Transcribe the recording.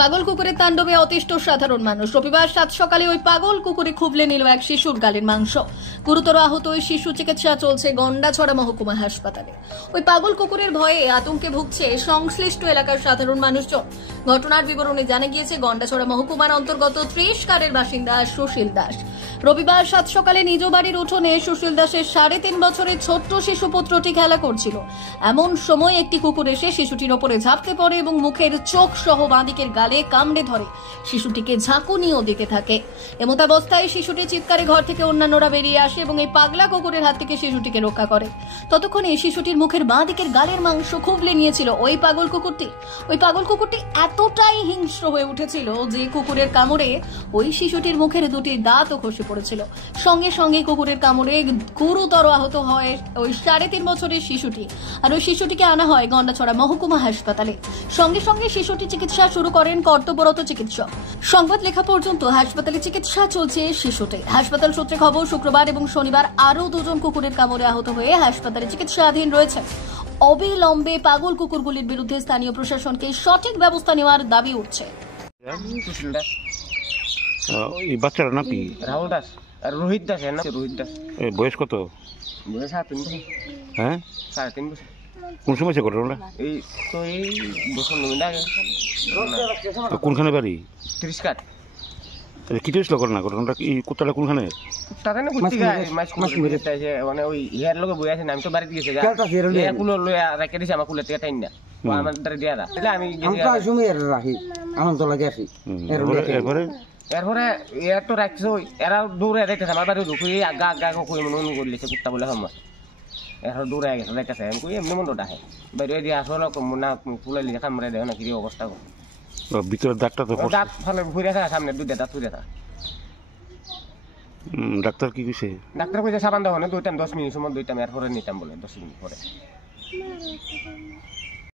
পাগল কুকুরের তাণ্ডবে অতিষ্ঠ সাধারণ মানুষ। রবিবার সাত সকালে ওই পাগল কুকুরে খুবলে নিল এক শিশুর গালের মাংস। গুরুতর আহত ওই শিশু চিকিৎসা চলছে গন্ডাছড়া মহকুমা হাসপাতালে। ওই পাগল কুকুরের ভয়ে আতঙ্কে ভুগছে সংশ্লিষ্ট এলাকার সাধারণ মানুষজন। ঘটনার বিবরণে জানা গিয়েছে, গন্ডাছড়া মহকুমার অন্তর্গত 30 কারের বাসিন্দা সুশীল দাস রবিবার সাত সকালে নিজ বাড়ির উঠোনে সুশীল দাসের 3.5 বছরের ছোট্ট শিশু পুত্রটি খেলা করছিল। এমন সময় একটি কুকুর এসে শিশুটির ওপরে ঝাঁপতে পড়ে এবং মুখের চোখ সহ বাঁদিকের গালে কামড়ে ধরে শিশুটিকে ঝাঁকুনিও দিতে থাকে। এমতাবস্থায় শিশুটি চিৎকারে ঘর থেকে অন্যান্যরা বেরিয়ে আসে এবং এই পাগলা কুকুরের হাত থেকে শিশুটিকে রক্ষা করে। ততক্ষণে শিশুটির মুখের বাঁদিকের গালের মাংস খুবলে নিয়েছিল ওই পাগল কুকুরটি। ওই পাগল কুকুরটি এতটাই হিংস্র হয়ে উঠেছিল যে কুকুরের কামড়ে ওই শিশুটির মুখের দুটি দাঁতও খসে পড়েছিল। সঙ্গে সঙ্গে কুকুরের কামড়ে গুরুতর আহত হয় ওই 3.5 বছরের শিশুটি। আর ওই শিশুটিকে আনা হয় গন্ডাছড়া মহকুমা হাসপাতালে। সঙ্গে সঙ্গে শিশুটি চিকিৎসা শুরু করেন কর্তব্যরত চিকিৎসক। সংবাদ লেখা পর্যন্ত হাসপাতালে চিকিৎসা চলছে শিশুটি। হাসপাতাল সূত্রে খবর, শুক্রবার এবং শনিবার আরও 2 জন কুকুরের কামড়ে আহত হয়ে হাসপাতালে চিকিৎসাধীন রয়েছে। অবিলম্বে পাগল কুকুরগুলির বিরুদ্ধে স্থানীয় প্রশাসনকে সঠিক ব্যবস্থা নেওয়ার দাবি উঠছে। এই বাচ্চাটার নাম কি? রাহুল দাস আর রোহিত দাস। এর নাম রোহিত দাস। বয়স কত? বয়স 3.5 বছর। হ্যাঁ, 3.5 বছর। কোন সময় সে ঘটনাটা? এই বছর নয় আগে। কোনখানে বাড়ি? 30 কাট। কি হয়েছিল ঘটনাটা? এই কুত্তাটা কোনখানে? তাতে না কুত্তি গায় মাছ মেরে তাইছে, মানে ওই ইয়ার লগে বই আছে। আমি তো বাড়িতে গেছি গা কুলো লয়া রাখে দিছে আমার কুলে থেকে টাইন না আমার দ্বারা দিয়া দা। তাহলে আমি রাখি আমার তো লাগে আসি। এরপরে এর তো রাখছে এরা দৌড়ে দেখতেছে আমার বাড়ি ঢুকে আগা আগা কই মনে করলেছে কুত্তা বলে সময় এর দৌড়ে গেছে দেখতেছে। আমি কই এমনি মনে ডাকে বাইরে দিয়ে আসলে না ফুলে লিখে কামড়ে দেয় না কি অবস্থা। ভিতরে দাঁতটা তো দাঁত ফলে ঘুরে থাকে, সামনে 2টা দাঁত ঘুরে থাকে। ডাক্তার কি কইছে? ডাক্তার কইছে সাবান দাও না 2 টাইম 10 মিনিট সময় 2 টাইম এরপরে নিতাম বলে 10 মিনিট পরে।